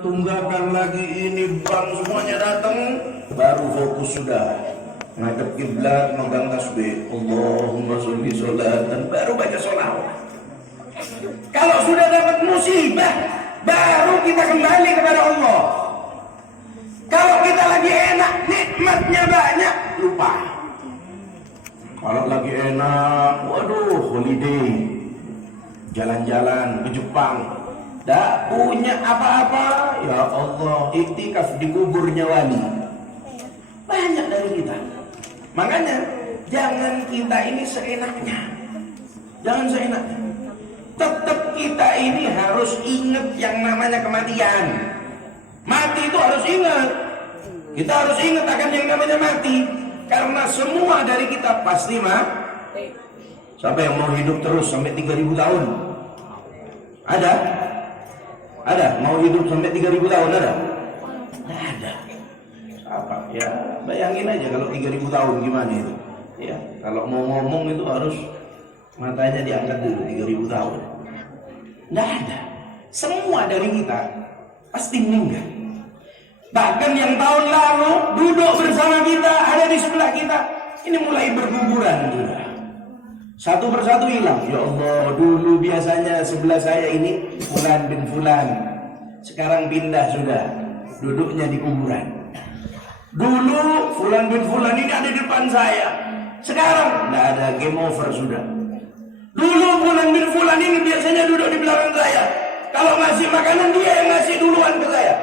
tunggakan lagi ini, bank semuanya datang, baru fokus sudah ngadep kiblat, megang tasbih, Allahumma sholli sholatan, baru baca sholawat. Kalau sudah dapat musibah, baru kita kembali kepada Allah. Kalau kita lagi enak, nikmatnya banyak, lupa. Kalau lagi enak, waduh, holiday, jalan-jalan ke Jepang, tak punya apa-apa, ya Allah, iktikaf di kuburnya wali. Banyak dari kita. Makanya jangan kita ini seenaknya. Jangan seenaknya. Tetap kita ini harus ingat yang namanya kematian. Mati itu harus ingat. Kita harus ingat akan yang namanya mati. Karena semua dari kita pasti mati. Siapa yang mau hidup terus sampai 3000 tahun? Ada? Ada? Mau hidup sampai 3000 tahun ada? Tidak ada. Apa? Ya bayangin aja kalau 3000 tahun gimana itu. Ya, kalau mau ngomong itu harus matanya diangkat dulu 3000 tahun. Tidak ada. Semua dari kita pasti meninggal. Bahkan yang tahun lalu duduk bersama kita, ada di sebelah kita, ini mulai berguguran sudah. Satu persatu hilang. Ya Allah, dulu biasanya sebelah saya ini Fulan bin Fulan, sekarang pindah sudah, duduknya di kuburan. Dulu Fulan bin Fulan ini ada di depan saya, sekarang tidak ada, game over sudah. Dulu Fulan bin Fulan ini biasanya duduk di belakang saya, kalau ngasih makanan dia yang ngasih duluan ke saya.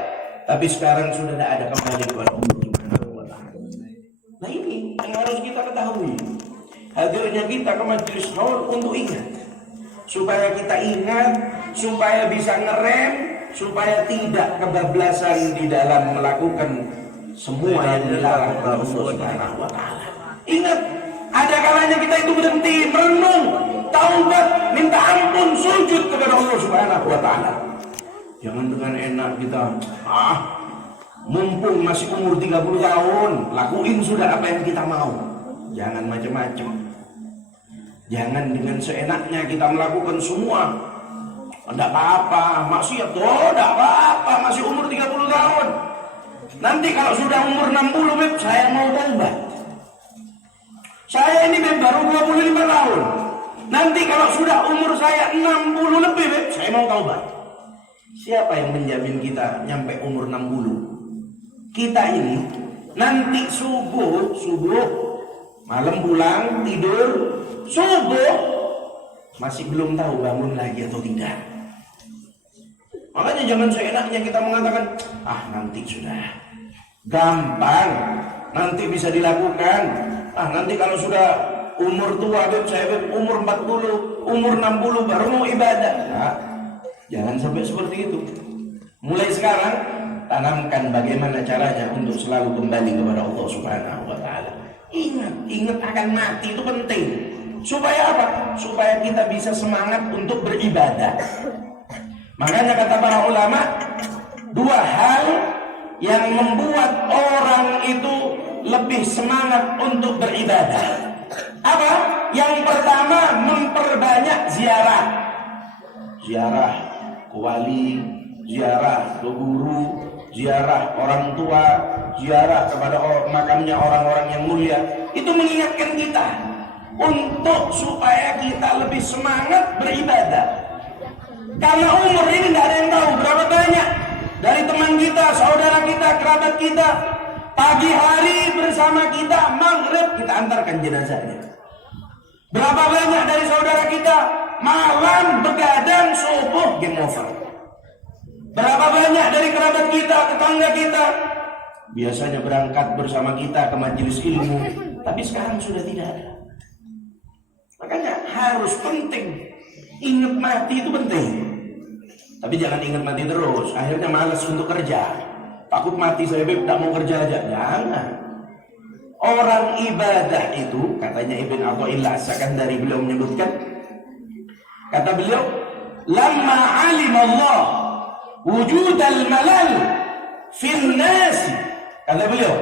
Tapi sekarang sudah tidak ada, kembali kepada Allah Subhanahu wa Ta'ala. Nah ini yang harus kita ketahui. Hadirnya kita ke majelis haul untuk ingat, supaya kita ingat, supaya bisa ngerem, supaya tidak kebablasan di dalam melakukan semua yang dilarang oleh Allah Subhanahu wa Ta'ala. Ingat, ada kalanya kita itu berhenti, merenung, taubat, minta ampun, sujud kepada Allah Subhanahu wa Ta'ala. Jangan dengan enak kita, mumpung masih umur 30 tahun, lakuin sudah apa yang kita mau. Jangan macam-macam. Jangan dengan seenaknya kita melakukan semua. Tidak apa-apa, maksiat, tidak apa-apa, masih umur 30 tahun. Nanti kalau sudah umur 60, Beb, saya mau taubat. Saya ini, Beb, baru 25 tahun. Nanti kalau sudah umur saya 60 lebih, Beb, saya mau taubat. Siapa yang menjamin kita nyampe umur 60? Kita ini nanti subuh malam pulang tidur, subuh masih belum tahu bangun lagi atau tidak. Makanya jangan seenaknya kita mengatakan, nanti sudah gampang, nanti bisa dilakukan. Nanti kalau sudah umur tua, saya umur 40, umur 60 baru mau ibadah. Jangan sampai seperti itu. Mulai sekarang tanamkan bagaimana caranya untuk selalu kembali kepada Allah Subhanahu wa Ta'ala. Ingat akan mati itu penting. Supaya apa? Supaya kita bisa semangat untuk beribadah. Makanya kata para ulama, dua hal yang membuat orang itu lebih semangat untuk beribadah. Apa? Yang pertama, memperbanyak ziarah. Ziarah ke wali, ziarah ke guru, ziarah orang tua, ziarah kepada makamnya orang-orang yang mulia. Itu mengingatkan kita untuk supaya kita lebih semangat beribadah. Karena umur ini tidak ada yang tahu berapa banyak dari teman kita, saudara kita, kerabat kita, pagi hari bersama kita, maghrib kita antarkan jenazahnya. Berapa banyak dari saudara kita malam begadang, subuh game over. Berapa banyak dari kerabat kita, tetangga kita biasanya berangkat bersama kita ke majelis ilmu, tapi sekarang sudah tidak ada. Makanya harus penting. Ingat mati itu penting. Tapi jangan ingat mati terus, akhirnya malas untuk kerja. Takut mati saya, Beb, tidak mau kerja aja. Jangan. Orang ibadah itu, katanya Ibn Athaillah As-Sakandari, beliau menyebutkan, kata beliau, lamma alim Allah wujud al-malal fil nas, kata beliau,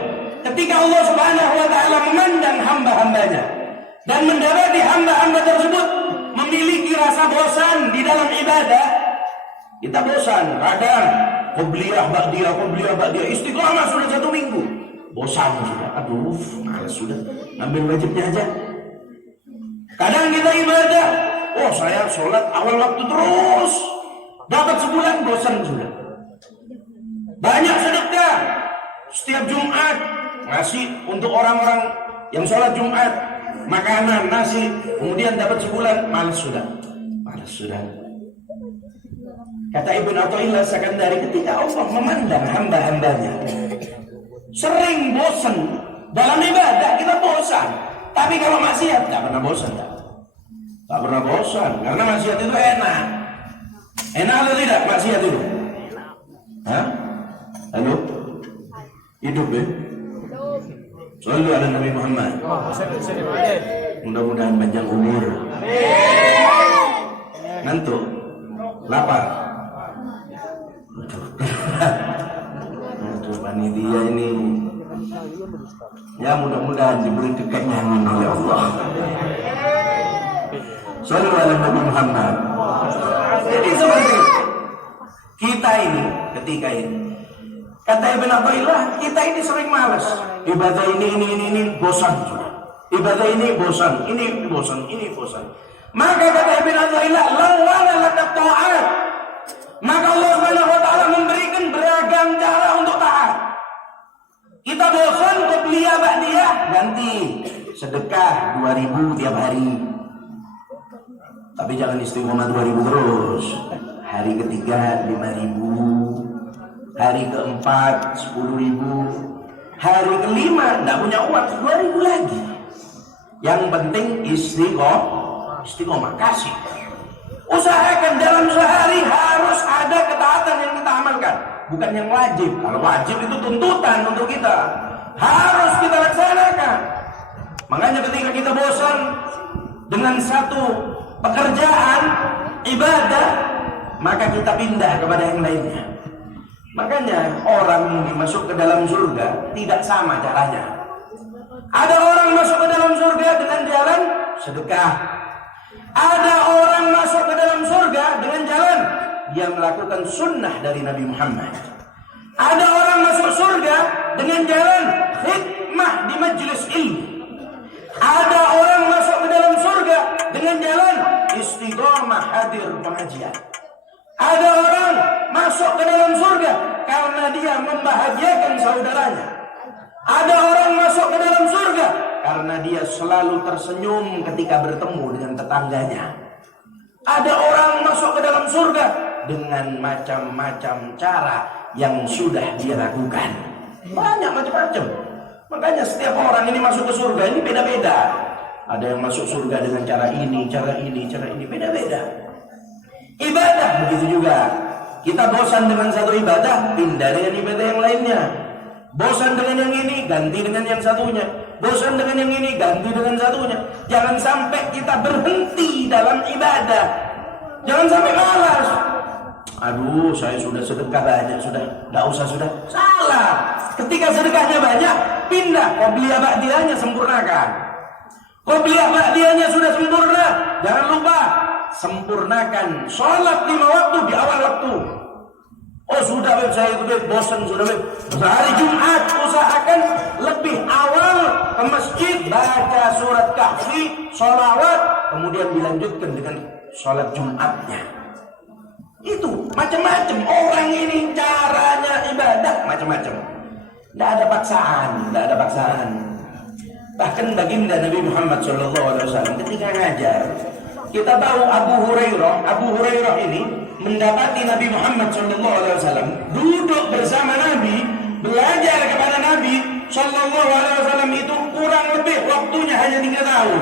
ketika Allah Subhanahu wa Ta'ala memandang hamba-hambanya dan mendapati hamba-hamba tersebut memiliki rasa bosan di dalam ibadah, Kita bosan, kadang qobliyah ba'diyah, istiqomah sudah 1 minggu. Bosan sudah, aduh malas sudah, ambil wajibnya aja. Kadang kita ibadah, oh saya sholat awal waktu terus, dapat sebulan bosan sudah. Banyak sedekah, setiap Jumat ngasih untuk orang-orang yang sholat Jumat, makanan, nasi, kemudian dapat sebulan, malas sudah. Kata Ibn Athaillah Sakandari, ketika Allah memandang hamba-hambanya sering bosan dalam ibadah, kita bosan. Tapi kalau maksiat tak pernah bosan, tak pernah bosan, karena maksiat itu enak. Enak atau tidak maksiat itu? Hah? Halo? Hidup ya? Selalu ada Nabi Muhammad. Mudah-mudahan panjang umur. Ngantuk? Lapar? Aduh, panitia ini ya mudah-mudahan diberi kekenyangan oleh Allah. Shallallahu alaihi Nabi Muhammad. Jadi seperti itu. Kita ini ketika ini, kata Ibn Athaillah, kita ini sering malas. Ibadah ini bosan sudah. Ibadah ini bosan, ini bosan. Maka kata Ibn Athaillah, lawala laka ta'at. Maka Allah Subhanahu wa taala memberikan beragam cara untuk taat. Kita bosan qobliyah ba'diyah, ganti sedekah 2.000 tiap hari. Tapi jangan istiqomah 2.000 terus. Hari ketiga 5.000, hari keempat 10.000, hari kelima tidak punya uang 2.000 lagi. Yang penting istiqomah kasih. Usahakan dalam sehari harus ada ketaatan yang kita amalkan, bukan yang wajib. Kalau wajib itu tuntutan untuk kita, harus kita laksanakan. Makanya ketika kita bosan dengan satu pekerjaan ibadah, maka kita pindah kepada yang lainnya. Makanya orang yang masuk ke dalam surga tidak sama caranya. Ada orang masuk ke dalam surga dengan jalan sedekah. Ada orang masuk ke dalam surga dengan jalan dia melakukan sunnah dari Nabi Muhammad. Ada orang masuk surga dengan jalan khidmah di majelis ilmu. Ada orang masuk ke dalam surga dengan jalan istiqomah hadir pengajian. Ada orang masuk ke dalam surga karena dia membahagiakan saudaranya. Ada orang masuk ke dalam surga karena dia selalu tersenyum ketika bertemu dengan tetangganya. Ada orang masuk ke dalam surga dengan macam-macam cara yang sudah dia lakukan. Banyak macam-macam. Makanya setiap orang ini masuk ke surga ini beda-beda. Ada yang masuk surga dengan cara ini, beda-beda. Ibadah begitu juga. Kita bosan dengan satu ibadah, pindah dengan ibadah yang lainnya. Bosan dengan yang ini, ganti dengan yang satunya. Bosan dengan yang ini, ganti dengan satunya. Jangan sampai kita berhenti dalam ibadah. Jangan sampai malas. Aduh, saya sudah sedekah banyak, sudah sudah. Salah. Ketika sedekahnya banyak, pindah. Qobliyah ba'diyahnya sempurnakan. Qobliyah ba'diyahnya sudah sempurna, jangan lupa sempurnakan sholat 5 waktu di awal waktu. Oh sudah web, saya itu bosan sudah web. Hari Jumat usahakan lebih awal ke masjid, baca surat Kahfi, sholawat, kemudian dilanjutkan dengan sholat Jumatnya. Itu macam-macam orang ini caranya ibadah macam-macam. Tidak ada paksaan. Bahkan baginda Nabi Muhammad SAW ketika ngajar, kita tahu Abu Hurairah ini mendapati Nabi Muhammad SAW duduk bersama Nabi, belajar kepada Nabi SAW itu kurang lebih waktunya hanya 3 tahun.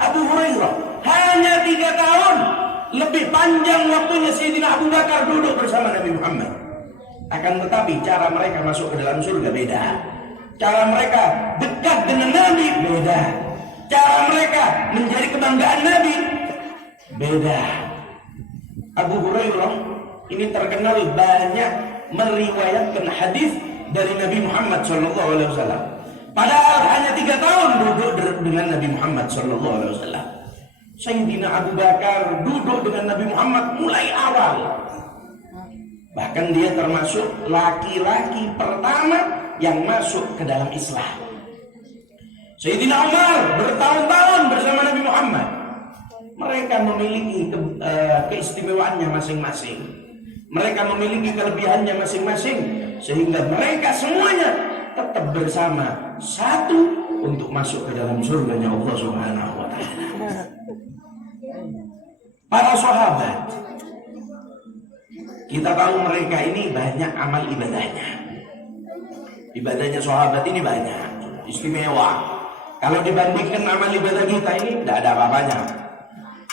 Abu Hurairah hanya 3 tahun, lebih panjang waktunya Sayyidina Abu Bakar duduk bersama Nabi Muhammad. Akan tetapi cara mereka masuk ke dalam surga beda. Cara mereka dekat dengan Nabi beda. Cara mereka menjadi kebanggaan Nabi beda. Abu Hurairah ini terkenal banyak meriwayatkan hadis dari Nabi Muhammad SAW. Padahal hanya 3 tahun duduk dengan Nabi Muhammad SAW. Sayyidina Abu Bakar duduk dengan Nabi Muhammad mulai awal. Bahkan dia termasuk laki-laki pertama yang masuk ke dalam Islam. Sayyidina Umar bertahun-tahun bersama Nabi Muhammad. Mereka memiliki keistimewaannya masing-masing. Mereka memiliki kelebihannya masing-masing. Sehingga mereka semuanya tetap bersama satu untuk masuk ke dalam surganya Allah Subhanahu wa ta'ala. Para sahabat, kita tahu mereka ini banyak amal ibadahnya. Ibadahnya sahabat ini banyak, istimewa. Kalau dibandingkan amal ibadah kita ini tidak ada apa-apanya.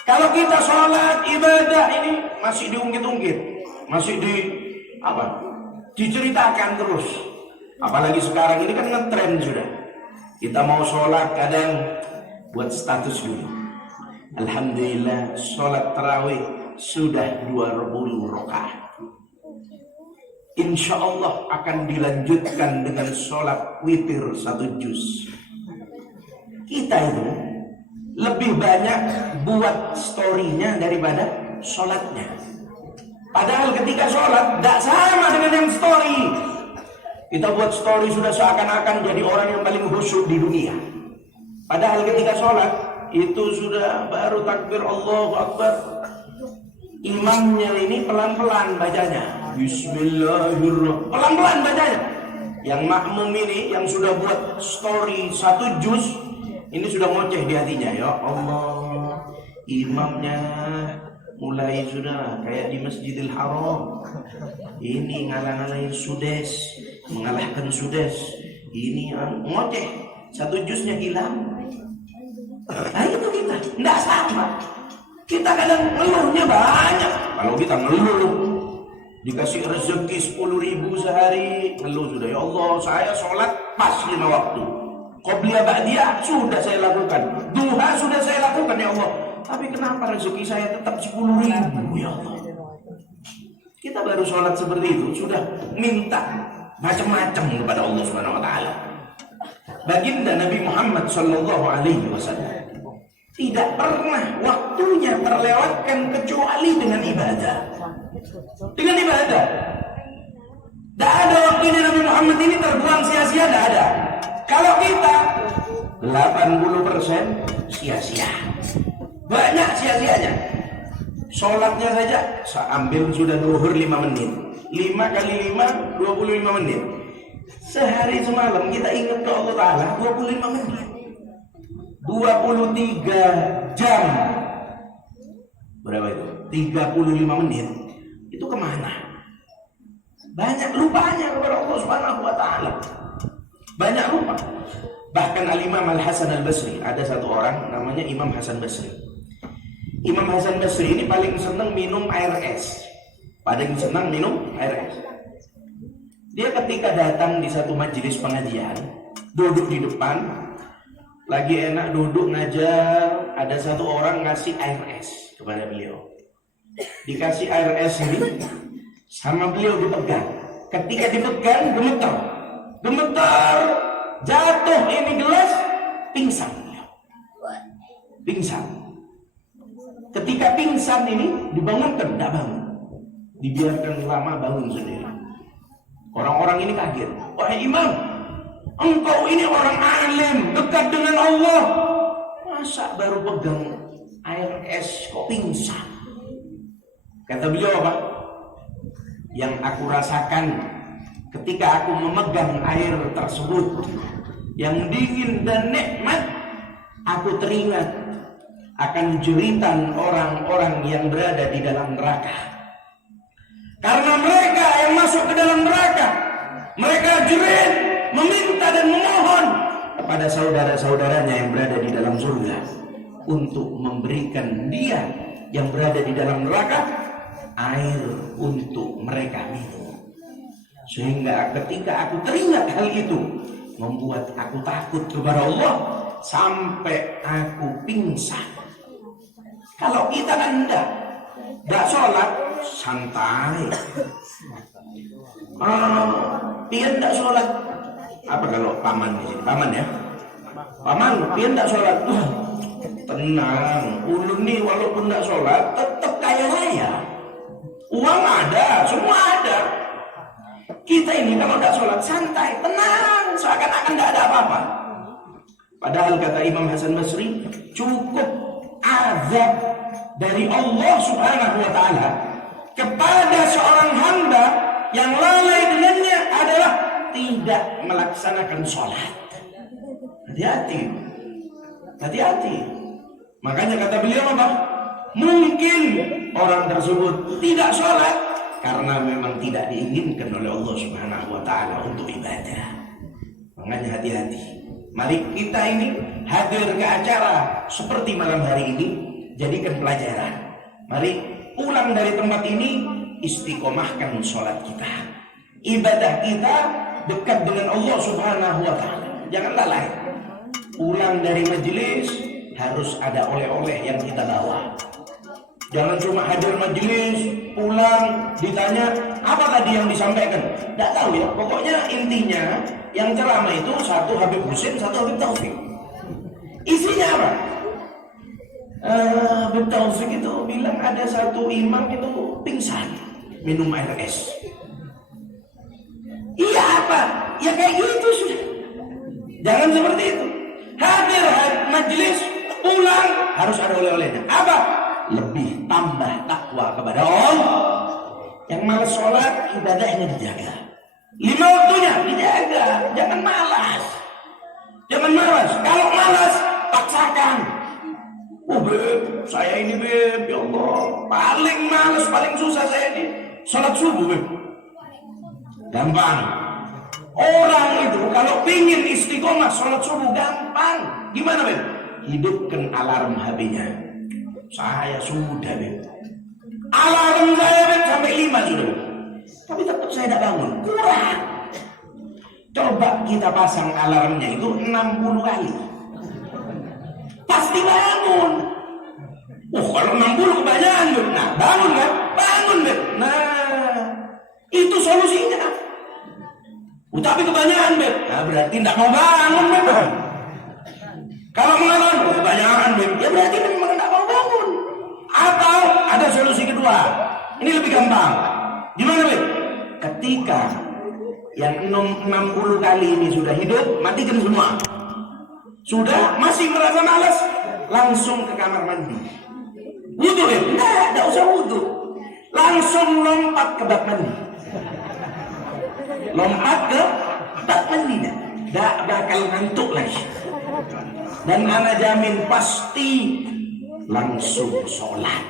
Kalau kita sholat ibadah ini masih diungkit-ungkit, masih diceritakan terus. Apalagi sekarang ini kan ngetren sudah. Kita mau sholat kadang buat status dulu. Alhamdulillah sholat tarawih sudah 20 rakaat. Insya Allah akan dilanjutkan dengan sholat witir 1 juz. Kita itu lebih banyak buat story-nya daripada sholatnya. Padahal ketika sholat tidak sama dengan yang story. Kita buat story sudah seakan-akan jadi orang yang paling khusyuk di dunia. Padahal ketika sholat itu sudah baru takbir Allahu Akbar. Imamnya ini pelan-pelan bacanya. Bismillahirrahmanirrahim. Pelan-pelan bacanya. Yang makmum ini yang sudah buat story 1 juz ini sudah ngoceh di hatinya. Ya Allah, imamnya mulai sudah kayak di Masjidil Haram. Ini ngalah-ngalahin Sudes, mengalahkan Sudes. Ini ngoceh 1 juznya hilang. Nah itu kita, tidak sama. Kita kadang ngeluhnya banyak. Kalau kita ngeluh, dikasih rezeki 10.000 sehari, ngeluh sudah. Ya Allah, saya sholat pas 5 waktu. Qobliyah ba'diyah sudah saya lakukan. Duha sudah saya lakukan ya Allah. Tapi kenapa rezeki saya tetap 10.000 ya Allah? Kita baru sholat seperti itu sudah minta macam-macam kepada Allah Subhanahu wa taala. Baginda Nabi Muhammad sallallahu alaihi wasallam tidak pernah waktunya terlewatkan kecuali dengan ibadah. Dengan ibadah. Tidak ada waktunya Nabi Muhammad ini terbuang sia-sia, tidak ada. Kalau kita 80% sia-sia. Banyak sia-sianya. Sholatnya saja ambil sudah zuhur 5 menit. 5 kali 5 25 menit. Sehari semalam kita ingat ke Allah Ta'ala 25 menit. 23 jam. Berapa itu? 35 menit. Itu kemana? Banyak lupanya kepada Allah Subhanahu wa ta'ala. Banyak lupa. Bahkan Al-Imam Al-Hasan Al-Basri, ada satu orang namanya Imam Hasan Basri. Imam Hasan Basri ini paling senang minum air es. Paling senang minum air es. Dia ketika datang di satu majelis pengajian, duduk di depan, lagi enak duduk ngajar, ada satu orang ngasih air es kepada beliau. Dikasih air es ini, sama beliau dipegang. Ketika dipegang, gemetar, jatuh ini gelas, pingsan beliau. Pingsan. Ketika pingsan ini dibangunkan, tidak bangun. Dibiarkan lama bangun sendiri. Orang-orang ini kaget. Wahai imam, engkau ini orang alim, dekat dengan Allah. Masa baru pegang air es kok pingsan? Kata beliau apa? Yang aku rasakan ketika aku memegang air tersebut, yang dingin dan nikmat, aku teringat akan jeritan orang-orang yang berada di dalam neraka. Karena mereka yang masuk ke dalam neraka, mereka jerit, meminta dan memohon kepada saudara-saudaranya yang berada di dalam surga untuk memberikan dia yang berada di dalam neraka air untuk mereka minum. Sehingga ketika aku teringat hal itu, membuat aku takut kepada Allah sampai aku pingsan. Kalau kita kan tidak sholat, santai. Pian tidak sholat. Apa kalau paman di sini? Paman ya? Paman, pian tidak sholat. Tenang, ulun nih walaupun tidak sholat, tetap kaya raya. Uang ada, semua ada. Kita ini kalau tidak sholat santai, tenang, seakan-akan tidak ada apa-apa. Padahal kata Imam Hasan Basri, cukup azab dari Allah Subhanahu wa Ta'ala kepada seorang hamba yang lalai dengannya adalah tidak melaksanakan sholat. Hati-hati, hati-hati. Makanya kata beliau apa? Mungkin orang tersebut tidak sholat karena memang tidak diinginkan oleh Allah Subhanahu wa Ta'ala untuk ibadah. Makanya hati-hati. Mari kita ini hadir ke acara seperti malam hari ini, jadikan pelajaran. Mari pulang dari tempat ini, istiqomahkan sholat kita. Ibadah kita dekat dengan Allah Subhanahu wa Ta'ala. Jangan lalai. Pulang dari majelis harus ada oleh-oleh yang kita bawa. Jangan cuma hadir majelis, pulang, ditanya apa tadi yang disampaikan. Tidak tahu ya, pokoknya intinya yang ceramah itu satu Habib Husin, satu Habib Taufik. Isinya apa? Habib Taufik itu bilang ada satu imam itu pingsan, minum air es. Iya apa? Ya kayak gitu sudah. Jangan seperti itu. Hadir majelis, pulang, harus ada oleh-olehnya. Apa? Lebih tambah takwa kepada Allah. Yang malas sholat, ibadahnya dijaga. 5 waktunya dijaga. Jangan malas. Jangan malas. Kalau malas, paksakan. Oh beb, saya ini beb, ya Allah, paling malas, paling susah saya ini sholat subuh beb. Gampang. Orang itu kalau pingin istiqomah sholat subuh gampang. Gimana beb? Hidupkan alarm HP-nya. Saya sudah beb, alarm saya beb sampai 5 sudah beb. Tapi tetap saya tidak bangun, kurang. Coba kita pasang alarmnya itu 60 kali, pasti bangun. Oh kalau 60 kebanyakan beb. Nah bangun kan? Bangun beb. Nah itu solusinya. Tapi kebanyakan beb, nah berarti tidak mau bangun beb. Kalau mengatakan kebanyakan beb, ya berarti memang tidak mau bangun. Atau ada solusi kedua, ini lebih gampang. Gimana beb? Ketika yang 60 kali ini sudah hidup, matikan semua. Sudah masih merasa malas, langsung ke kamar mandi. Wudhu beb? Tidak usah wudhu. Langsung lompat ke bak mandi. Lompat ke bak mandi, tidak bakal ngantuk lagi. Dan ana jamin pasti langsung sholat.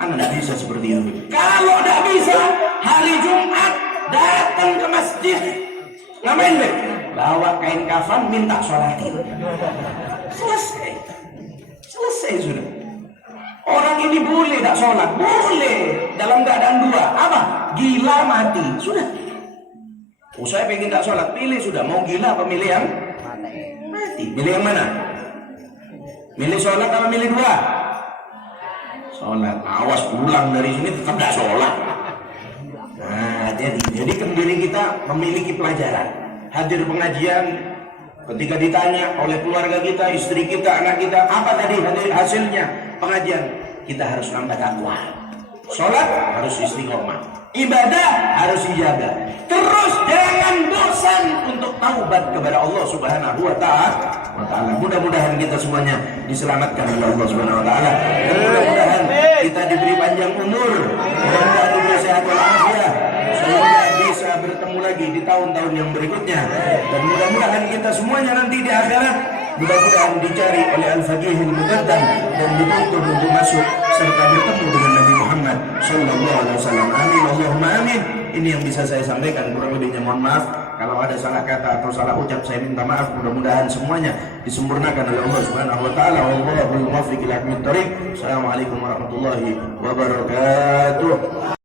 Ana tidak bisa seperti itu. Kalau tidak bisa, hari Jumat datang ke masjid. Ngapain beb? Bawa kain kafan, minta sholatin. Selesai. Selesai sudah. Orang ini boleh tak sholat? Boleh. Dalam keadaan dua. Apa? Gila mati. Sudah. Oh saya pengen tak sholat. Pilih sudah. Mau gila apa milih yang mati? Milih yang mana? Milih sholat apa milih dua? Sholat. Awas pulang dari sini tetap tak sholat. Nah jadi diri kita memiliki pelajaran. Hadir pengajian, ketika ditanya oleh keluarga kita, istri kita, anak kita, apa tadi hasilnya pengajian? Kita harus nambah takwa. Sholat harus istiqomah, ibadah harus dijaga. Terus jangan bosan untuk taubat kepada Allah Subhanahu wa Ta'ala. Mudah-mudahan kita semuanya diselamatkan oleh Allah Subhanahu wa Ta'ala. Dan mudah-mudahan kita diberi panjang umur dan diberi sehat walafiat sehingga bisa bertemu lagi di tahun-tahun yang berikutnya. Dan mudah-mudahan kita semuanya nanti di akhirat mudah-mudahan dicari oleh Al-Faqihul Muqaddam dan dituntun untuk masuk serta bertemu dengan Nabi Muhammad sallallahu alaihi wasallam. Amin Allahumma amin. Ini yang bisa saya sampaikan, kurang lebihnya mohon maaf. Kalau ada salah kata atau salah ucap saya minta maaf. Mudah-mudahan semuanya disempurnakan oleh Allah Subhanahu wa taala. Wallahul muwaffiq ila aqwamit thoriq. Assalamualaikum warahmatullahi wabarakatuh.